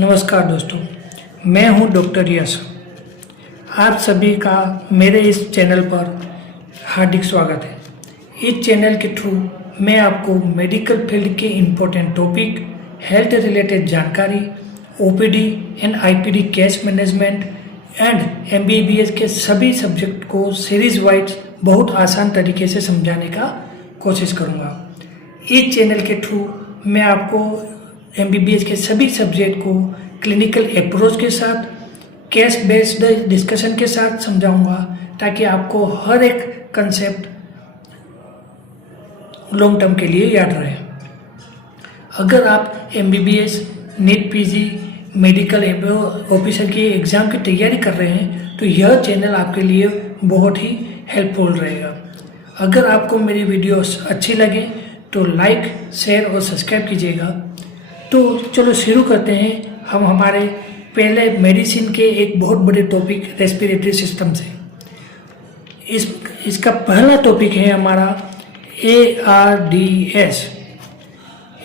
नमस्कार दोस्तों, मैं हूं डॉक्टर यश। आप सभी का मेरे इस चैनल पर हार्दिक स्वागत है। इस चैनल के थ्रू मैं आपको मेडिकल फील्ड के इम्पोर्टेंट टॉपिक, हेल्थ रिलेटेड जानकारी, OPD and IPD case management and MBBS के सभी सब्जेक्ट को सीरीज वाइज बहुत आसान तरीके से समझाने का कोशिश करूँगा। इस चैनल के थ्रू मैं आपको एमबीबीएस के सभी सब्जेक्ट को क्लिनिकल अप्रोच के साथ, केस बेस्ड डिस्कशन के साथ समझाऊंगा, ताकि आपको हर एक कंसेप्ट लॉन्ग टर्म के लिए याद रहे। अगर आप MBBS, NEET PG, medical officer की एग्ज़ाम की तैयारी कर रहे हैं तो यह चैनल आपके लिए बहुत ही हेल्पफुल रहेगा। अगर आपको मेरी वीडियोस अच्छी लगे तो लाइक, शेयर और सब्सक्राइब कीजिएगा। तो चलो शुरू करते हैं हम हमारे पहले मेडिसिन के एक बहुत बड़े टॉपिक रेस्पिरेटरी सिस्टम से। इसका पहला टॉपिक है हमारा ARDS,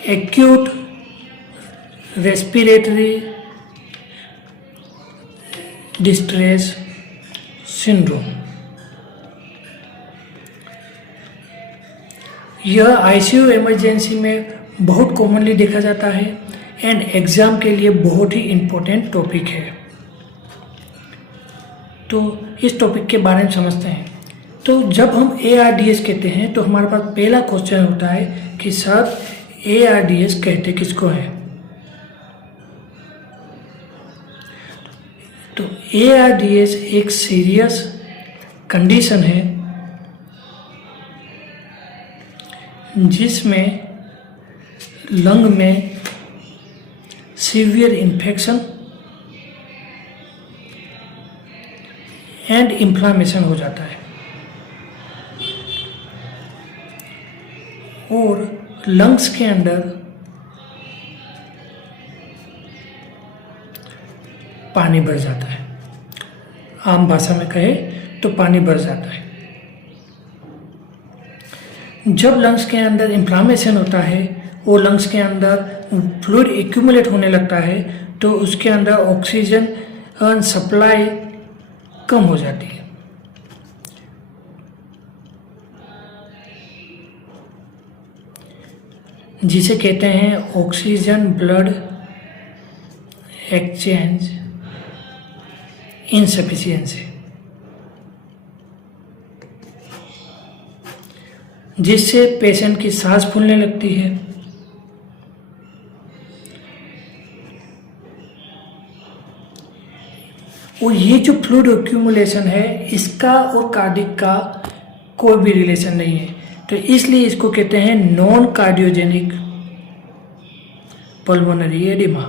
acute respiratory distress syndrome. यह आईसीयू इमरजेंसी में बहुत कॉमनली देखा जाता है एंड एग्ज़ाम के लिए बहुत ही इम्पोर्टेंट टॉपिक है। तो इस टॉपिक के बारे में समझते हैं। तो जब हम ARDS कहते हैं तो हमारे पास पहला क्वेश्चन होता है कि सर ARDS कहते किसको है। तो ARDS एक सीरियस कंडीशन है जिसमें लंग में सीवियर इन्फेक्शन एंड इन्फ्लामेशन हो जाता है और लंग्स के अंदर पानी भर जाता है। आम भाषा में कहे तो पानी भर जाता है। जब लंग्स के अंदर इन्फ्लामेशन होता है और लंग्स के अंदर फ्लूइड एक्यूमुलेट होने लगता है तो उसके अंदर ऑक्सीजन सप्लाई कम हो जाती है। जिसे कहते हैं ऑक्सीजन ब्लड एक्सचेंज इनसफिशियंसी, जिससे पेशेंट की सांस फूलने लगती है और ये जो फ्लूइड एक्यूमुलेशन है इसका और कार्डिक का कोई भी रिलेशन नहीं है, तो इसलिए इसको कहते हैं non cardiogenic pulmonary oedema.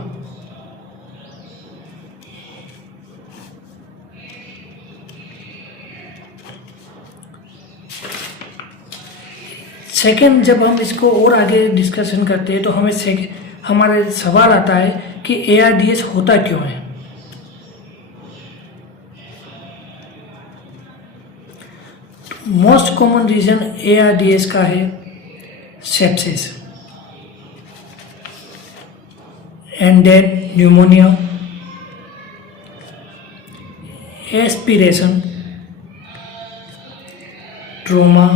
Second, जब हम इसको और आगे डिस्कशन करते हैं तो हमारा सवाल आता है कि ARDS होता क्यों है। मोस्ट कॉमन रीजन ARDS का है sepsis and then pneumonia, aspiration, trauma,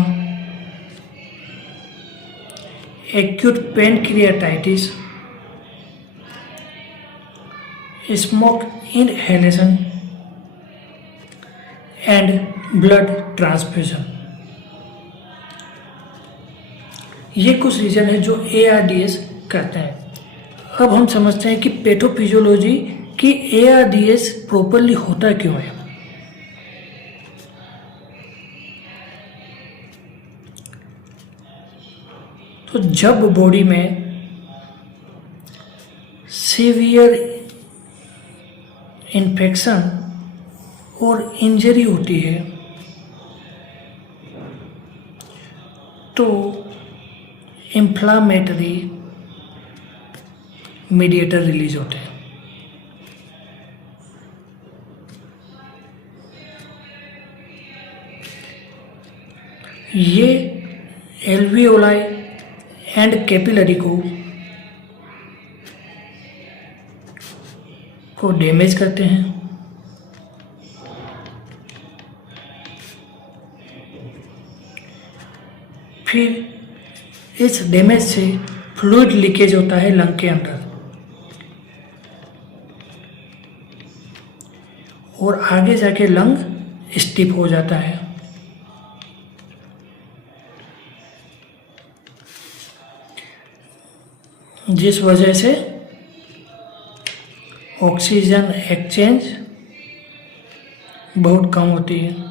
acute pancreatitis, smoke inhalation and blood transfusion. ये कुछ रीजन है जो ARDS करते हैं। अब हम समझते हैं कि पैथोफिजियोलॉजी कि ARDS प्रॉपरली होता क्यों है। तो जब बॉडी में सीवियर इन्फेक्शन और इंजरी होती है तो इन्फ्लामेटरी मीडिएटर रिलीज होते हैं। ये एल्वियोलाई एंड कैपिलरी को को डैमेज करते हैं। फिर इस डैमेज से फ्लूइड लीकेज होता है लंग के अंदर और आगे जाके लंग स्टिफ हो जाता है। जिस वजह से ऑक्सीजन एक्सचेंज बहुत कम होती है।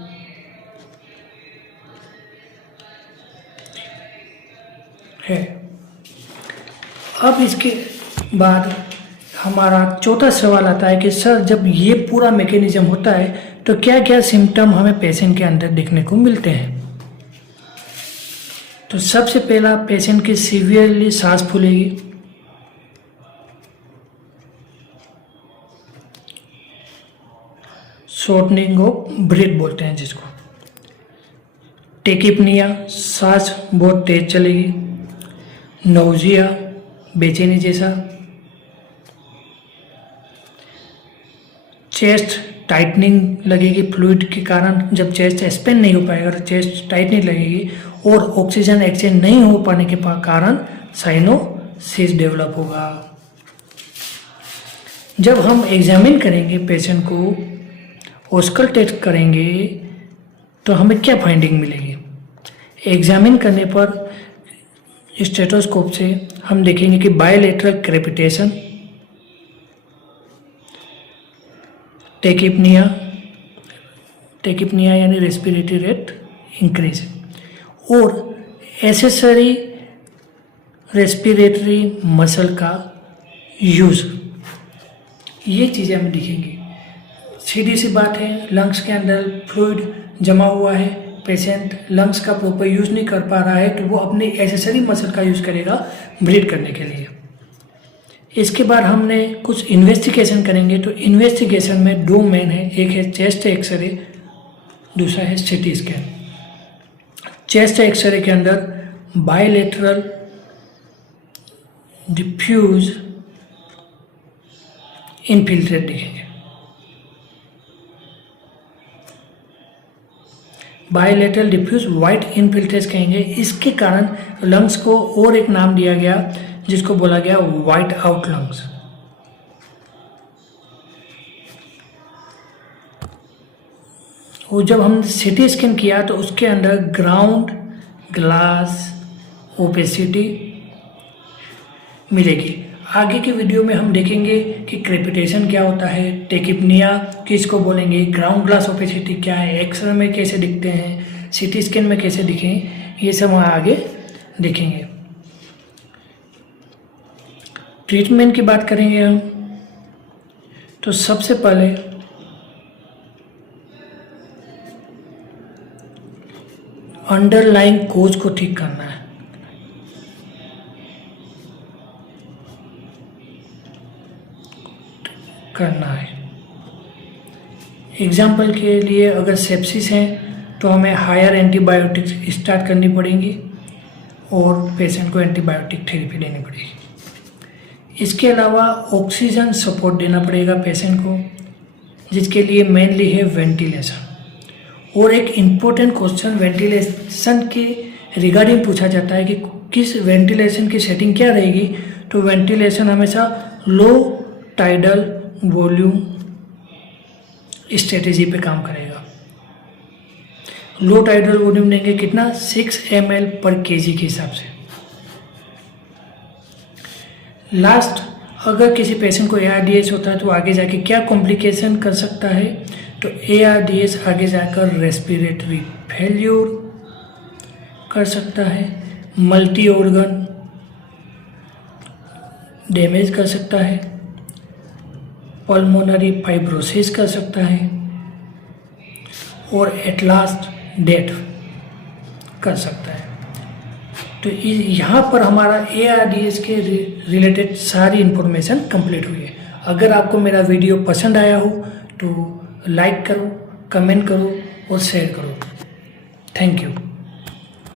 अब इसके बाद हमारा चौथा सवाल आता है कि सर जब ये पूरा मैकेनिज्म होता है तो क्या क्या सिम्टम हमें पेशेंट के अंदर देखने को मिलते हैं। तो सबसे पहला, पेशेंट की सीवियरली सांस फूलेगी, शॉर्टनिंग ऑफ ब्रीथ बोलते हैं जिसको, टेकिपनिया, सांस बहुत तेज चलेगी, नौजिया, बेचैनी जैसा, चेस्ट टाइटनिंग लगेगी फ्लूइड के कारण, जब चेस्ट एक्सपेंड नहीं हो पाएगा तो चेस्ट टाइटनिंग लगेगी और ऑक्सीजन एक्सचेंज नहीं हो पाने के कारण साइनोसिस डेवलप होगा। जब हम एग्जामिन करेंगे पेशेंट को, ऑस्कल टेस्ट करेंगे तो हमें क्या फाइंडिंग मिलेगी। एग्जामिन करने पर स्टेथोस्कोप से हम देखेंगे कि बायलैटरल क्रेपिटेशन, टेकिपनिया यानी रेस्पिरेटरी रेट इंक्रीज और एसेसरी रेस्पिरेटरी मसल का यूज, ये चीज़ें हमें दिखेंगी। सीधी सी बात है, लंग्स के अंदर फ्लूइड जमा हुआ है, पेशेंट लंग्स का प्रॉपर यूज़ नहीं कर पा रहा है तो वो अपनी एसेसरी मसल का यूज़ करेगा ब्रीथ करने के लिए। इसके बाद हमने कुछ इन्वेस्टिगेशन करेंगे। तो इन्वेस्टिगेशन में दो मेन है, एक है चेस्ट एक्सरे, दूसरा है सीटी स्कैन। चेस्ट एक्सरे के अंदर बायलैटरल डिफ्यूज इनफिल्ट्रेट दिखेंगे। बायलैटरल डिफ्यूज वाइट इनफिल्ट्रेट कहेंगे। इसके कारण लंग्स को और एक नाम दिया गया जिसको बोला गया वाइट आउट लंग्स। और जब हम सीटी स्कैन किया तो उसके अंदर ग्राउंड ग्लास ओपेसिटी मिलेगी। आगे की वीडियो में हम देखेंगे कि क्रेपिटेशन क्या होता है, टेकिपनिया किसको बोलेंगे, ग्राउंड ग्लास ओपेसिटी क्या है, एक्सरे में कैसे दिखते हैं, सीटी स्कैन में कैसे दिखें, ये सब हम आगे देखेंगे। ट्रीटमेंट की बात करेंगे हम तो सबसे पहले अंडरलाइंग कोज को ठीक करना है। एग्जाम्पल के लिए अगर सेप्सिस है तो हमें हायर एंटीबायोटिक्स स्टार्ट करनी पड़ेंगी और पेशेंट को एंटीबायोटिक थेरेपी देनी पड़ेगी। इसके अलावा ऑक्सीजन सपोर्ट देना पड़ेगा पेशेंट को, जिसके लिए मेनली है वेंटिलेशन। और एक इम्पोर्टेंट क्वेश्चन वेंटिलेशन के रिगार्डिंग पूछा जाता है कि किस वेंटिलेशन की सेटिंग क्या रहेगी। तो वेंटिलेशन हमेशा लो टाइडल वॉल्यूम स्ट्रेटेजी पे काम करेगा। लो टाइडल वॉल्यूम देंगे कितना, 6 ml पर kg के हिसाब से। लास्ट, अगर किसी पेशेंट को ARDS होता है तो आगे जाके क्या कॉम्प्लिकेशन कर सकता है। तो ARDS आगे जाकर रेस्पिरेटरी फेल्यूर कर सकता है, मल्टी ऑर्गन डैमेज कर सकता है, पल्मोनरी फाइब्रोसिस कर सकता है और एट लास्ट डेथ कर सकता है। तो यहाँ पर हमारा ARDS के रिलेटेड सारी इन्फॉर्मेशन कंप्लीट हुई है। अगर आपको मेरा वीडियो पसंद आया हो तो लाइक करो, कमेंट करो और शेयर करो। Thank you.